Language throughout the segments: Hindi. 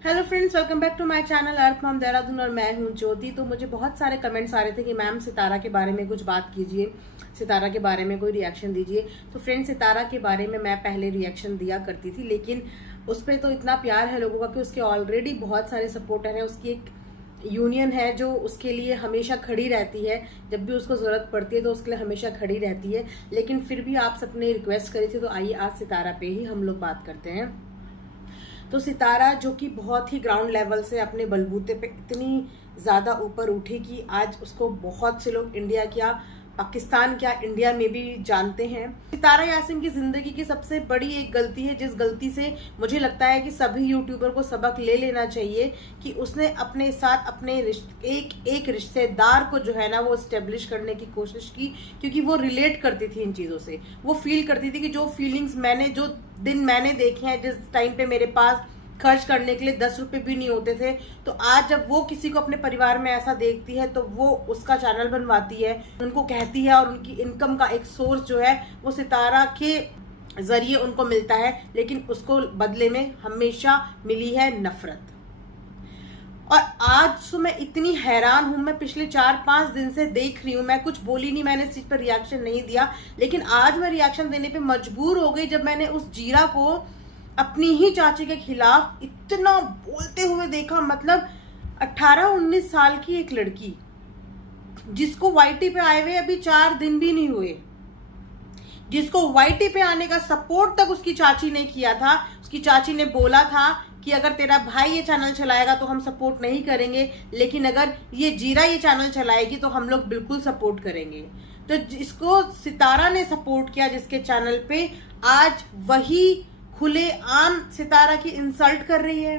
Hello friends, welcome back to my channel earth mom Dehradun और मैं हूं ज्योति। तो मुझे बहुत सारे कमेंट्स आ रहे थे कि मैम सितारा के बारे में कुछ बात कीजिए, सितारा के बारे में कोई रिएक्शन दीजिए। तो फ्रेंड्स, सितारा के बारे में मैं पहले रिएक्शन दिया करती थी, लेकिन उस पर तो इतना प्यार है लोगों का कि उसके ऑलरेडी बहुत सारे सपोर्टर हैं। उसकी एक यूनियन है जो उसके लिए हमेशा खड़ी रहती है, जब भी उसको जरूरत पड़ती है तो उसके लिए हमेशा खड़ी रहती है। लेकिन फिर भी आप सबने रिक्वेस्ट करी थी, तो आइए आज सितारा पे ही हम लोग बात करते हैं। तो सितारा जो कि बहुत ही ग्राउंड लेवल से अपने बलबूते पे इतनी ज़्यादा ऊपर उठी कि आज उसको बहुत से लोग इंडिया क्या, पाकिस्तान क्या, इंडिया में भी जानते हैं। सितारा यासीन की ज़िंदगी की सबसे बड़ी एक गलती है, जिस गलती से मुझे लगता है कि सभी यूट्यूबर को सबक ले लेना चाहिए, कि उसने अपने साथ अपने एक रिश्तेदार को जो है ना वो स्टेब्लिश करने की कोशिश की, क्योंकि वो रिलेट करती थी इन चीज़ों से। वो फील करती थी कि जो फीलिंग्स जो दिन मैंने देखे हैं, जिस टाइम पे मेरे पास खर्च करने के लिए 10 रुपए भी नहीं होते थे, तो आज जब वो किसी को अपने परिवार में ऐसा देखती है तो वो उसका चैनल बनवाती है, उनको कहती है, और उनकी इनकम का एक सोर्स जो है वो सितारा के जरिए उनको मिलता है। लेकिन उसको बदले में हमेशा मिली है नफरत। और आज तो मैं इतनी हैरान हूं, मैं पिछले 4-5 दिन से देख रही हूं, मैं कुछ बोली नहीं, मैंने इस चीज पर रिएक्शन नहीं दिया, लेकिन आज मैं रिएक्शन देने पे मजबूर हो गई जब मैंने उस जीरा को अपनी ही चाची के खिलाफ इतना बोलते हुए देखा। मतलब 18-19 साल की एक लड़की, जिसको वाईटी पे आए हुए अभी 4 दिन भी नहीं हुए, जिसको वाईटी पे आने का सपोर्ट तक उसकी चाची ने किया था। उसकी चाची ने बोला था कि अगर तेरा भाई ये चैनल चलाएगा तो हम सपोर्ट नहीं करेंगे, लेकिन अगर ये जीरा ये चैनल चलाएगी तो हम लोग बिल्कुल सपोर्ट करेंगे। तो जिसको सितारा ने सपोर्ट किया, जिसके चैनल पे, आज वही खुले आम सितारा की इंसल्ट कर रही है।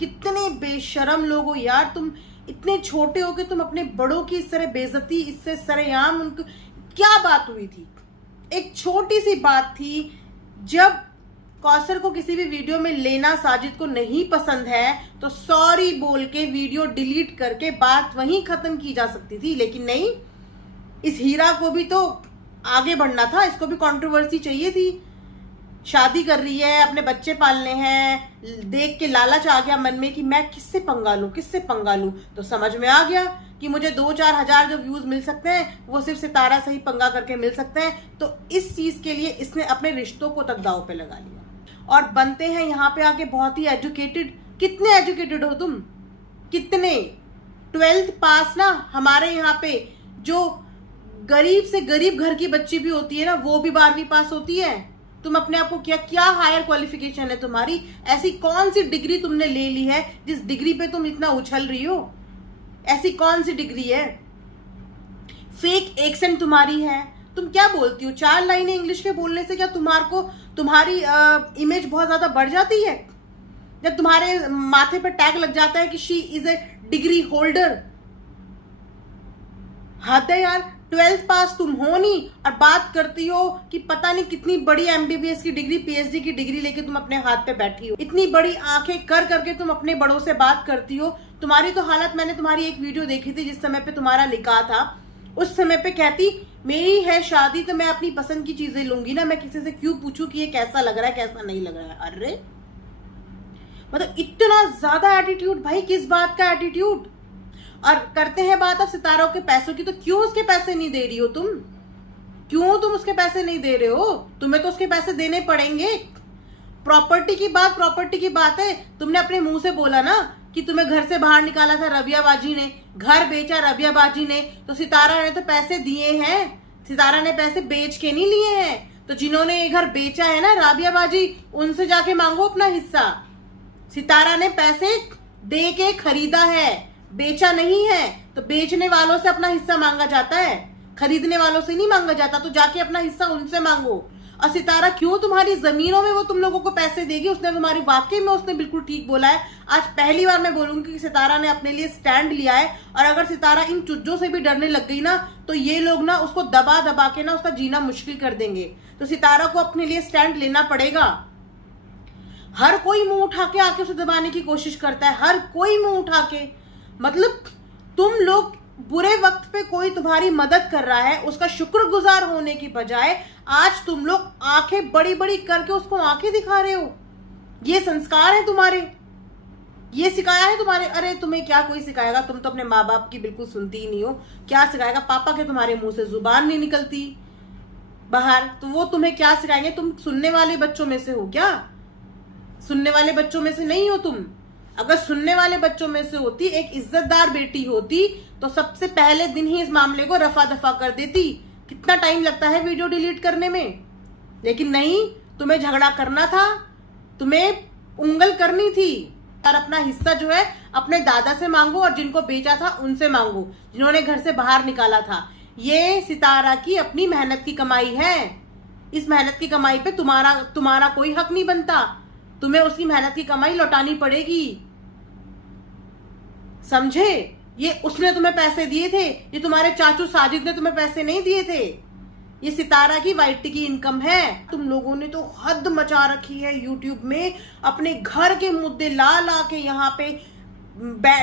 कितने बेशरम लोग हो यार तुम, इतने छोटे हो कि तुम अपने बड़ों की इस तरह बेइज्जती, इससे सरेआम उनको। क्या बात हुई थी? एक छोटी सी बात थी, जब कौसर को किसी भी वीडियो में लेना साजिद को नहीं पसंद है तो सॉरी बोल के वीडियो डिलीट करके बात वहीं खत्म की जा सकती थी, लेकिन नहीं, इस हीरा को भी तो आगे बढ़ना था, इसको भी कंट्रोवर्सी चाहिए थी। शादी कर रही है, अपने बच्चे पालने हैं, देख के लालच आ गया मन में कि मैं किससे पंगा लूं, किससे पंगा लूं। तो समझ में आ गया कि मुझे 2-4 हजार जो व्यूज मिल सकते हैं वो सिर्फ सितारा से ही पंगा करके मिल सकते हैं। तो इस चीज के लिए इसने अपने रिश्तों को तक दांव पे लगा लिया, और बनते हैं यहाँ पे आके बहुत ही एजुकेटेड। कितने एजुकेटेड हो तुम, कितने? 12th पास ना, हमारे यहाँ पे जो गरीब से गरीब घर की बच्ची भी होती है ना, वो भी 12वीं पास होती है। तुम अपने आप को क्या हायर क्वालिफिकेशन है तुम्हारी? ऐसी कौन सी डिग्री तुमने ले ली है जिस डिग्री पे तुम इतना उछल रही हो? ऐसी कौन सी डिग्री है? फेक एक्सेंट तुम्हारी है। तुम क्या बोलती हो? 4 लाइनें इंग्लिश के बोलने से क्या तुम्हारी इमेज बहुत ज्यादा बढ़ जाती है? जब तुम्हारे माथे पे टैग लग जाता है कि she is a degree holder. हद है यार। 12th पास तुम हो नहीं और बात करती हो कि पता नहीं कितनी बड़ी MBBS की डिग्री, PhD की डिग्री लेके तुम अपने हाथ पे बैठी हो। इतनी बड़ी आंखें कर करके तुम अपने बड़ों से बात करती हो। तुम्हारी तो हालत, मैंने तुम्हारी एक वीडियो देखी थी जिस समय पे तुम्हारा निकाह था, उस समय पे कहती मेरी है शादी तो मैं अपनी पसंद की चीजें लूंगी ना, मैं किसी से क्यों पूछूं कि ये कैसा लग रहा है कैसा नहीं लग रहा है। अरे मतलब इतना ज्यादा एटीट्यूड, भाई किस बात का एटीट्यूड? और करते हैं बात अब सितारों के पैसों की, तो क्यों उसके पैसे नहीं दे रही हो तुम? क्यों तुम उसके पैसे नहीं दे रहे हो? तुम्हें तो उसके पैसे देने पड़ेंगे। प्रॉपर्टी की बात है। तुमने अपने मुंह से बोला ना कि तुम्हें घर से बाहर निकाला था रबिया बाजी ने, घर बेचा रबिया बाजी ने, तो सितारा ने तो पैसे दिए हैं। सितारा ने पैसे बेच के नहीं लिए हैं। तो जिन्होंने ये घर बेचा है ना, राबिया बाजी, उनसे जाके मांगो अपना हिस्सा। सितारा ने पैसे दे के खरीदा है, बेचा नहीं है। तो बेचने वालों से अपना हिस्सा मांगा जाता है, खरीदने वालों से नहीं मांगा जाता। तो जाके अपना हिस्सा उनसे मांगो। और सितारा क्यों तुम्हारी जमीनों में वो तुम लोगों को पैसे देगी? उसने तुम्हारी, वाकई में उसने बिल्कुल ठीक बोला है। आज पहली बार मैं बोलूंगी कि सितारा ने अपने लिए स्टैंड लिया है। और अगर सितारा इन चुज्जों से भी डरने लग गई ना, तो ये लोग ना उसको दबा दबा के ना उसका जीना मुश्किल कर देंगे। तो सितारा को अपने लिए स्टैंड लेना पड़ेगा। हर कोई मुंह उठा के आके उसे दबाने की कोशिश करता है, हर कोई मुंह उठा के। मतलब तुम लोग बुरे वक्त पे कोई तुम्हारी मदद कर रहा है, उसका शुक्रगुजार होने की बजाय आज तुम लोग आंखें बड़ी बड़ी करके उसको आंखें दिखा रहे हो। ये संस्कार है तुम्हारे? ये सिखाया है तुम्हारे? अरे तुम्हें क्या कोई सिखाएगा, तुम तो अपने माँ बाप की बिल्कुल सुनती ही नहीं हो। क्या सिखाएगा? पापा के तुम्हारे मुंह से जुबान नहीं निकलती बाहर, तो वो तुम्हें क्या सिखाएंगे? तुम सुनने वाले बच्चों में से हो क्या? सुनने वाले बच्चों में से नहीं हो तुम। अगर सुनने वाले बच्चों में से होती, एक इज्जतदार बेटी होती, तो सबसे पहले दिन ही इस मामले को रफा दफा कर देती। कितना टाइम लगता है वीडियो डिलीट करने में? लेकिन नहीं, तुम्हें झगड़ा करना था, तुम्हें उंगल करनी थी। और अपना हिस्सा जो है अपने दादा से मांगो, और जिनको बेचा था उनसे मांगो, जिन्होंने घर से बाहर निकाला था। ये सितारा की अपनी मेहनत की कमाई है। इस मेहनत की कमाई पे तुम्हारा कोई हक नहीं बनता। तुम्हें उसकी मेहनत की कमाई लौटानी पड़ेगी, समझे? ये उसने तुम्हें पैसे दिए थे, ये तुम्हारे चाचू साजिद ने तुम्हें पैसे नहीं दिए थे। ये सितारा की वाइटी की इनकम है। तुम लोगों ने तो हद मचा रखी है यूट्यूब में, अपने घर के मुद्दे ला ला के यहाँ पे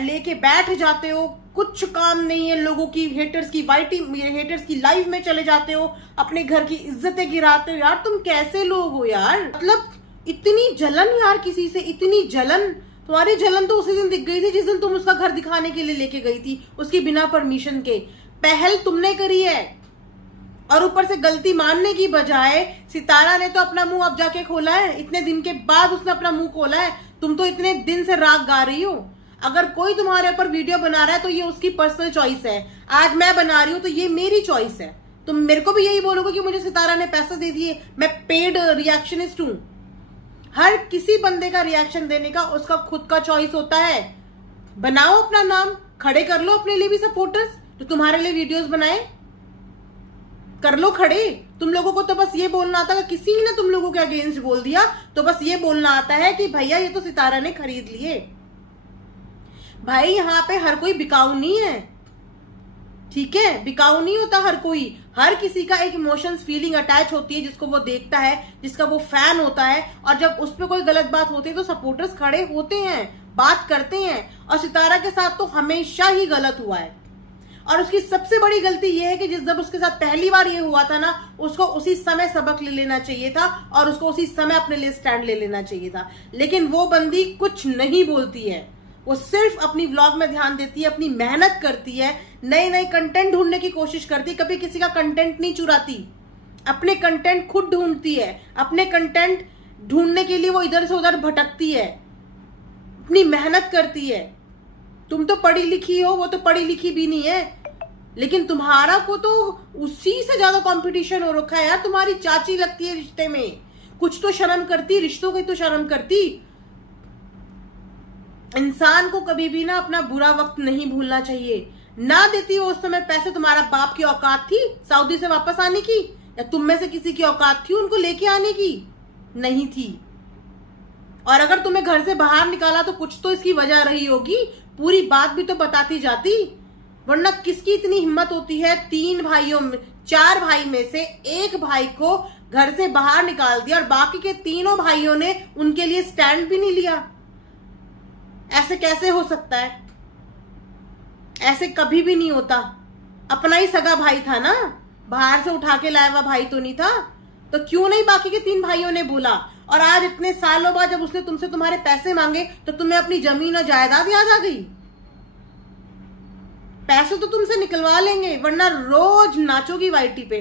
लेके बैठ जाते हो। कुछ काम नहीं है लोगों की, हेटर्स की वाइटी, हेटर्स की लाइफ में चले जाते हो, अपने घर की इज्जतें गिराते हो। यार तुम कैसे लोग हो यार? मतलब इतनी जलन यार, किसी से इतनी जलन। तुम्हारी जलन तो उसी दिन दिख गई थी जिस दिन तुम उसका घर दिखाने के लिए लेके गई थी, उसकी बिना परमिशन के। पहल तुमने करी है, और ऊपर से गलती मानने की बजाय सितारा ने तो अपना मुंह अब जाके खोला है। इतने दिन के बाद उसने अपना मुंह खोला है। तुम तो इतने दिन से राग गा रही हो। अगर कोई तुम्हारे ऊपर वीडियो बना रहा है तो ये उसकी पर्सनल चॉइस है। आज मैं बना रही हूं तो ये मेरी चॉइस है। तुम मेरे को भी यही बोलोगे कि मुझे सितारा ने पैसे दे दिए, मैं पेड रिएक्शनिस्ट हूं। हर किसी बंदे का रिएक्शन देने का उसका खुद का चॉइस होता है। बनाओ अपना नाम, खड़े कर लो अपने लिए भी सपोर्टर्स जो तुम्हारे लिए वीडियोस बनाए, कर लो खड़े। तुम लोगों को तो बस ये बोलना आता है, किसी ने तुम लोगों के अगेंस्ट बोल दिया तो बस ये बोलना आता है कि भैया ये तो सितारा ने खरीद लिए। भाई यहाँ पे हर कोई बिकाऊ नहीं है, ठीक है? बिकाऊ नहीं होता हर कोई। हर किसी का एक इमोशंस फीलिंग अटैच होती है जिसको वो देखता है, जिसका वो फैन होता है। और जब उस पर कोई गलत बात होती है तो सपोर्टर्स खड़े होते हैं, बात करते हैं। और सितारा के साथ तो हमेशा ही गलत हुआ है। और उसकी सबसे बड़ी गलती ये है कि जब उसके साथ पहली बार ये हुआ था ना, उसको उसी समय सबक ले लेना चाहिए था और उसको उसी समय अपने लिए स्टैंड ले लेना चाहिए था। लेकिन वो बंदी कुछ नहीं बोलती है, वो सिर्फ अपनी व्लॉग में ध्यान देती है, अपनी मेहनत करती है, नए नए कंटेंट ढूंढने की कोशिश करती है। कभी किसी का कंटेंट नहीं चुराती, अपने कंटेंट खुद ढूंढती है। अपने कंटेंट ढूंढने के लिए वो इधर से उधर भटकती है, अपनी मेहनत करती है। तुम तो पढ़ी लिखी हो, वो तो पढ़ी लिखी भी नहीं है, लेकिन तुम्हारा को तो उसी से ज्यादा कंपटीशन हो रखा है यार। तुम्हारी चाची लगती है रिश्ते में, कुछ तो शर्म करती, रिश्तों की तो शर्म करती। इंसान को कभी भी ना अपना बुरा वक्त नहीं भूलना चाहिए। ना देती हो उस समय पैसे, तुम्हारा बाप की औकात थी सऊदी से वापस आने की? या तुम में से किसी की औकात थी उनको लेके आने की? नहीं थी। और अगर तुम्हें घर से बाहर निकाला तो कुछ तो इसकी वजह रही होगी, पूरी बात भी तो बताती जाती। वरना किसकी इतनी हिम्मत होती है 4 भाई में से एक भाई को घर से बाहर निकाल दिया और बाकी के 3 भाइयों ने उनके लिए स्टैंड भी नहीं लिया? ऐसे कैसे हो सकता है? ऐसे कभी भी नहीं होता। अपना ही सगा भाई था ना, बाहर से उठा के लाया हुआ भाई तो नहीं था, तो क्यों नहीं बाकी के 3 भाइयों ने बोला? और आज इतने सालों बाद जब उसने तुमसे तुम्हारे पैसे मांगे तो तुम्हें अपनी जमीन और जायदाद याद आ गई? पैसे तो तुमसे निकलवा लेंगे, वरना रोज नाचोगी वाईटी पे,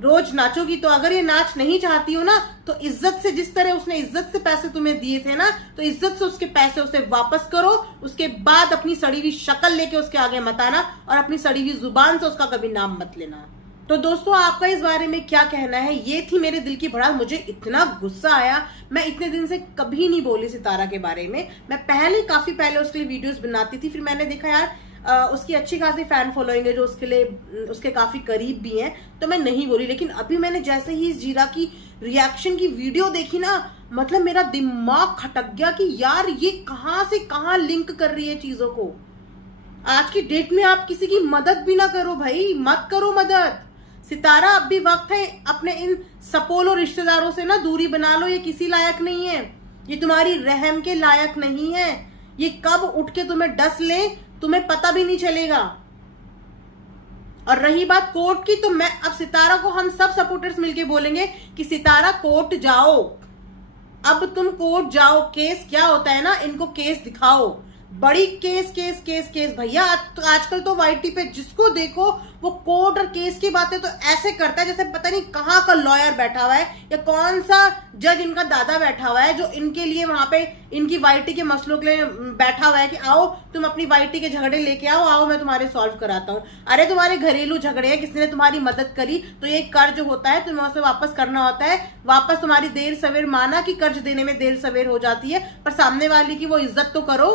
रोज नाचोगी। तो अगर ये नाच नहीं चाहती हो ना, तो इज्जत से, जिस तरह उसने इज्जत से पैसे तुम्हें दिए थे ना, तो इज्जत से उसके पैसे उसे वापस करो। उसके बाद अपनी सड़ी हुई शक्ल लेके उसके आगे मत आना और अपनी सड़ी हुई जुबान से उसका कभी नाम मत लेना। तो दोस्तों, आपका इस बारे में क्या कहना है? ये थी मेरे दिल की भड़ास। मुझे इतना गुस्सा आया, मैं इतने दिन से कभी नहीं बोली सितारा के बारे में। मैं काफी पहले उसके लिए वीडियोस बनाती थी, फिर मैंने देखा यार उसकी अच्छी खासी फैन फॉलोइंग है जो उसके काफी करीब भी हैं, तो मैं नहीं बोली। लेकिन अभी मैंने जैसे ही इस जीरा की रिएक्शन की वीडियो देखी ना, मतलब मेरा दिमाग खटक गया कि यार ये कहां से कहां लिंक कर रही है चीजों को। आज की डेट में आप किसी की मदद भी ना करो भाई, मत करो मदद। सितारा, अब भी वक्त है अपने इन सपोलो रिश्तेदारों से ना दूरी बना लो। ये किसी लायक नहीं है, ये तुम्हारी रहम के लायक नहीं है। ये कब उठ के तुम्हें डस ले तुम्हें पता भी नहीं चलेगा। और रही बात कोर्ट की, तो मैं अब सितारा को, हम सब सपोर्टर्स मिलके बोलेंगे कि सितारा कोर्ट जाओ, अब तुम कोर्ट जाओ, केस क्या होता है ना, इनको केस दिखाओ, बड़ी केस केस केस केस भैया। आजकल तो वाईटी पे जिसको देखो वो कोर्ट और केस की बातें तो ऐसे करता है जैसे पता नहीं कहाँ का लॉयर बैठा हुआ है या कौन सा जज इनका दादा बैठा हुआ है जो इनके लिए वहां पे इनकी वाईटी के मसलों के लिए बैठा हुआ है कि आओ तुम अपनी वाईटी के झगड़े लेके आओ, आओ मैं तुम्हारे सॉल्व कराता हूँ। अरे तुम्हारे घरेलू झगड़े हैं, किसी ने तुम्हारी मदद करी तो ये कर्ज होता है, तुम्हें उसे वापस करना होता है। वापस तुम्हारी देर सवेर, माना कि कर्ज देने में देर सवेर हो जाती है, पर सामने वाले की वो इज्जत तो करो।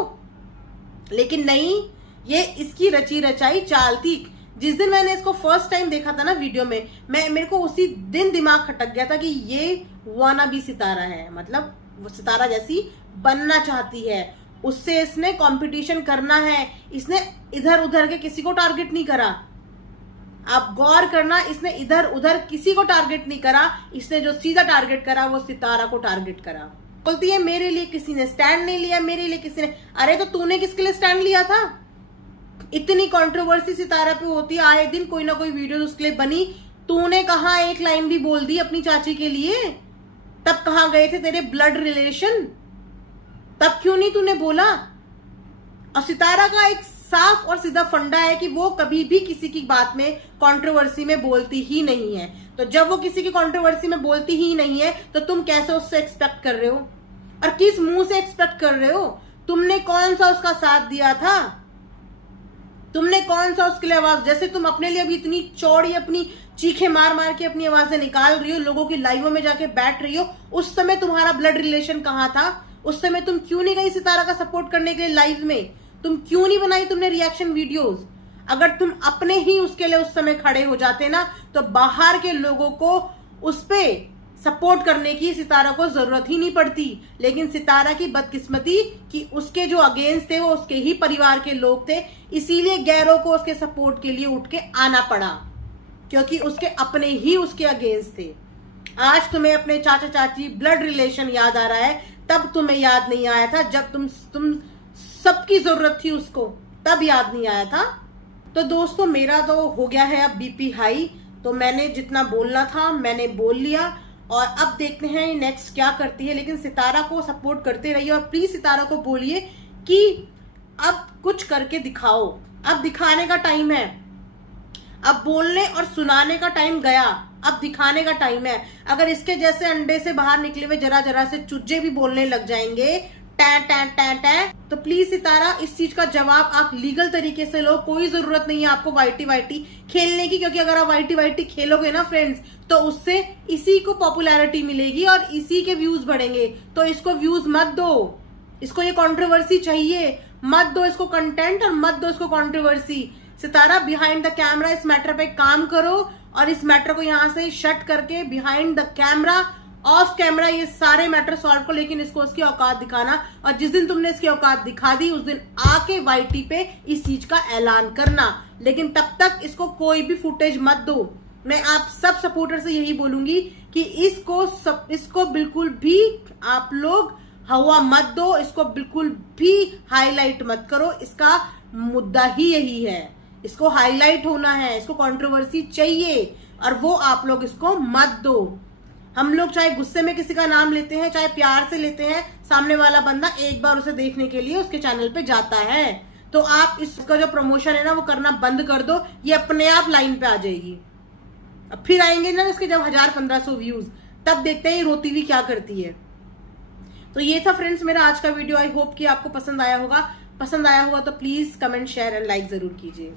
लेकिन नहीं, ये इसकी रची रचाई चाल थी। जिस दिन मैंने इसको फर्स्ट टाइम देखा था ना वीडियो में, मेरे को उसी दिन दिमाग खटक गया था कि ये वानाबी सितारा है, मतलब वो सितारा जैसी बनना चाहती है, उससे इसने कंपटीशन करना है। इसने इधर उधर के किसी को टारगेट नहीं करा, आप गौर करना, इसने इधर उधर किसी को टारगेट नहीं करा, इसने जो सीधा टारगेट करा वो सितारा को टारगेट करा। बोलती है मेरे लिए किसी ने स्टैंड नहीं लिया, मेरे लिए किसी ने, अरे तो तूने किसके लिए स्टैंड लिया था? इतनी कंट्रोवर्सी सितारा पे होती है, आए दिन कोई ना कोई वीडियो उसके लिए बनी, तूने कहा एक लाइन भी बोल दी अपनी चाची के लिए? तब कहां गए थे तेरे ब्लड रिलेशन? तब क्यों नहीं तूने बोला? और सितारा का एक साफ और सीधा फंडा है कि वो कभी भी किसी की बात में कंट्रोवर्सी में बोलती ही नहीं है। तो जब वो किसी की कंट्रोवर्सी में बोलती ही नहीं है तो तुम कैसे उससे एक्सपेक्ट कर रहे हो, और किस मुंह से एक्सपेक्ट कर रहे हो? तुमने कौन सा उसका साथ दिया था? तुमने कौन सा उसके लिए आवाज, जैसे तुम अपने लिए अभी इतनी चौड़ी अपनी चीखे मार मार के अपनी आवाजें निकाल रही हो, लोगों की लाइवों में जाके बैठ रही हो, उस समय तुम्हारा ब्लड रिलेशन कहां था? उस समय तुम क्यों नहीं गई सितारा का सपोर्ट करने के लिए लाइव में? तुम क्यों नहीं बनाई तुमने रिएक्शन वीडियोस? अगर तुम अपने ही उसके लिए उस समय खड़े हो जाते ना तो बाहर के लोगों को उस पे सपोर्ट करने की सितारा को जरूरत ही नहीं पड़ती। लेकिन सितारा की बदकिस्मती कि उसके जो अगेंस्ट थे वो उसके ही परिवार के लोग थे, इसीलिए गैरों को उसके सपोर्ट के लिए उठ के आना पड़ा, क्योंकि उसके अपने ही उसके अगेंस्ट थे। आज तुम्हें अपने चाचा चाची ब्लड रिलेशन याद आ रहा है, तब तुम्हें याद नहीं आया था जब तुम सबकी जरूरत थी उसको, तब याद नहीं आया था। तो दोस्तों मेरा तो हो गया है अब बीपी हाई, तो मैंने जितना बोलना था मैंने बोल लिया, और अब देखते हैं नेक्स्ट क्या करती है। लेकिन सितारा को सपोर्ट करते रहिए और प्लीज सितारा को बोलिए कि अब कुछ करके दिखाओ, अब दिखाने का टाइम है, अब बोलने और सुनाने का टाइम गया, अब दिखाने का टाइम है। अगर इसके जैसे अंडे से बाहर निकले हुए जरा जरा से चुज्जे भी बोलने लग जाएंगे टैं टैं टैं टैं, तो प्लीज सितारा इस चीज का जवाब आप लीगल तरीके से लो। कोई जरूरत नहीं है आपको वाईटी वाईटी खेलने की, क्योंकि अगर आप वाईटी वाईटी खेलोगे ना फ्रेंड्स तो उससे इसी को पॉपुलैरिटी मिलेगी और इसी के व्यूज बढ़ेंगे। तो इसको व्यूज मत दो, इसको ये कंट्रोवर्सी चाहिए मत दो, इसको कंटेंट और मत दो इसको controversy. Sitara behind the camera इस मैटर पे काम करो और इस मैटर को यहाँ से शट करके behind the camera, of camera ये सारे मैटर सॉल्व को, लेकिन इसको उसकी औकात दिखाना। और जिस दिन तुमने इसकी औकात दिखा दी उस दिन आके वाईटी पे इस चीज का ऐलान करना, लेकिन तब तक इसको कोई भी फुटेज मत दो। मैं आप सब सपोर्टर से यही बोलूंगी कि इसको बिल्कुल भी आप लोग हवा मत दो, इसको बिल्कुल भी हाईलाइट मत करो। इसका मुद्दा ही यही है, इसको हाईलाइट होना है, इसको कंट्रोवर्सी चाहिए और वो आप लोग इसको मत दो। हम लोग चाहे गुस्से में किसी का नाम लेते हैं चाहे प्यार से लेते हैं, सामने वाला बंदा एक बार उसे देखने के लिए उसके चैनल पे जाता है। तो आप इसका जो प्रमोशन है ना वो करना बंद कर दो, ये अपने आप लाइन पे आ जाएगी। अब फिर आएंगे ना इसके जब 1000-1500 व्यूज, तब देखते हैं रोती हुई क्या करती है। तो ये था फ्रेंड्स मेरा आज का वीडियो। आई होप कि आपको पसंद आया होगा। पसंद आया होगा तो please comment share and like जरूर कीजिए।